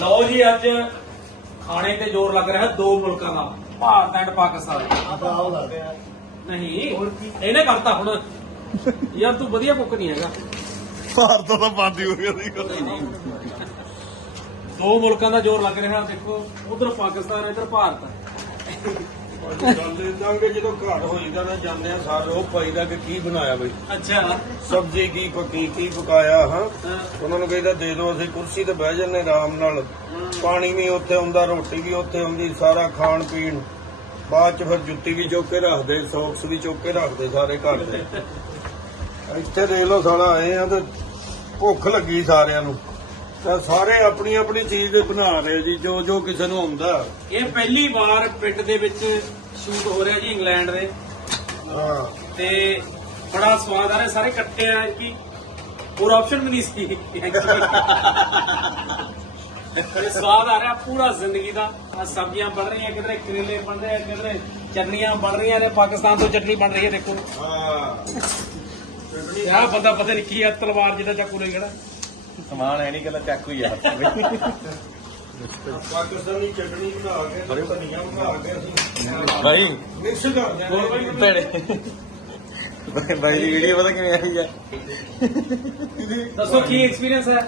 ਲਓ ਜੀ ਅੱਜ ਖਾਣੇ ਤੇ ਜ਼ੋਰ ਲੱਗ ਰਿਹਾ ਦੋ ਮੁਲਕਾਂ ਦਾ, ਭਾਰਤ ਐਂਡ ਪਾਕਿਸਤਾਨ। ਨਹੀਂ ਇਹਨੇ ਕਰਤਾ ਹੁਣ ਯਾਰ, ਤੂੰ ਵਧੀਆ ਕੁੱਕ ਨਹੀਂ ਹੈਗਾ। ਭਾਰਤ ਤਾਂ ਬੰਦ ਹੀ ਹੋ ਗਿਆ ਸੀ। ਦੋ ਮੁਲਕਾਂ ਦਾ ਜ਼ੋਰ ਲੱਗ ਰਿਹਾ, ਦੇਖੋ ਉਧਰ ਪਾਕਿਸਤਾਨ ਇੱਧਰ ਭਾਰਤ। ਗੱਲ ਇਦਾਂ ਕਿ ਜਦੋਂ ਘਰ ਹੋਈਦਾ ਨਾ ਜਾਂਦੇ ਆ ਸਾਰੇ ਉਹ ਪਾਈਦਾ ਕਿ ਕੀ ਬਣਾਇਆ ਬਈ, ਅੱਛਾ ਸਬਜ਼ੀ ਕੀ ਪੱਕੀ ਕੀ ਪਕਾਇਆ। ਹਾਂ ਉਹਨਾਂ ਨੂੰ ਕਹਿੰਦਾ ਦੇ ਦਿਓ, ਅਸੀਂ ਕੁਰਸੀ ਤੇ ਬਹਿ ਜੰਨੇ ਆਰਾਮ ਨਾਲ, ਪਾਣੀ ਵੀ ਉੱਥੇ ਹੁੰਦਾ, ਰੋਟੀ ਵੀ ਉੱਥੇ ਹੁੰਦੀ, ਸਾਰਾ ਖਾਣ ਪੀਣ। ਬਾਅਦ ਚ ਫਿਰ ਜੁੱਤੀ ਵੀ ਚੁੱਕ ਕੇ ਰੱਖਦੇ, ਸੌਕਸ ਵੀ ਚੁੱਕ ਕੇ ਰੱਖਦੇ ਸਾਰੇ ਘਰ ਦੇ। ਇੱਥੇ ਦੇਖ ਲਓ ਸਾਲਾ ਆਏ ਆ ਤੇ ਭੁੱਖ ਲੱਗੀ ਸਾਰਿਆਂ ਨੂੰ, ਤਾਂ ਸਾਰੇ ਆਪਣੀ ਆਪਣੀ ਚੀਜ਼ ਬਣਾ ਰਹੇ ਜੀ, ਜੋ ਜੋ ਕਿਸੇ ਨੂੰ ਆਉਂਦਾ। ਇਹ ਪਹਿਲੀ ਵਾਰ ਪਿੰਡ ਦੇ ਵਿੱਚ ਸ਼ੂਟ ਹੋ ਰਿਹਾ ਜੀ, ਇੰਗਲੈਂਡ ਦੇ। ਹਾਂ ਤੇ ਬੜਾ ਸਵਾਦ ਆ ਰਿਹਾ, ਸਾਰੇ ਇਕੱਠੇ ਆ ਕਿ ਹੋਰ ਆਪਸ਼ਨ ਵੀ ਨਹੀਂ ਸੀ। ਤੇ ਸਵਾਦ ਆ ਰਿਹਾ ਪੂਰਾ ਜ਼ਿੰਦਗੀ ਦਾ। ਆ ਸਬਜ਼ੀਆਂ ਬਣ ਰਹੀਆਂ, ਕਿਧਰੇ ਕਰੇਲੇ ਬਣ ਰਹੇ ਆ, ਕਿਧਰੇ ਚਟਨੀਆਂ ਬਣ ਰਹੀਆਂ ਨੇ। ਪਾਕਿਸਤਾਨ ਤੋਂ ਚਟਨੀ ਬਣ ਰਹੀ ਹੈ, ਦੇਖੋ। ਹਾਂ ਆਹ ਬੰਦਾ ਪਤਾ ਨਹੀਂ ਕੀ ਆ, ਤਲਵਾਰ ਜਿੱਦਾਂ ਚਾਕੂ ਲੈ ਖੜਾ। ਸਮਾਨ ਹੈ ਨਹੀਂ, ਕੱਲਾ ਚਾਕੂ ਹੀ ਆ। ਪਾਕਿਸਤਾਨੀ ਚਟਨੀ ਬਣਾ ਕੇ, ਧਨੀਆ ਬਣਾ ਕੇ ਅਸੀਂ ਭਾਈ ਮਿਕਸ ਕਰ ਦਿੰਦੇ। ਭੈੜੇ ਭਾਈ ਦੀ ਵੀਡੀਓ ਪਤਾ ਕਿਵੇਂ ਆਈ ਆ? ਦੱਸੋ ਕੀ ਐਕਸਪੀਰੀਅੰਸ ਹੈ?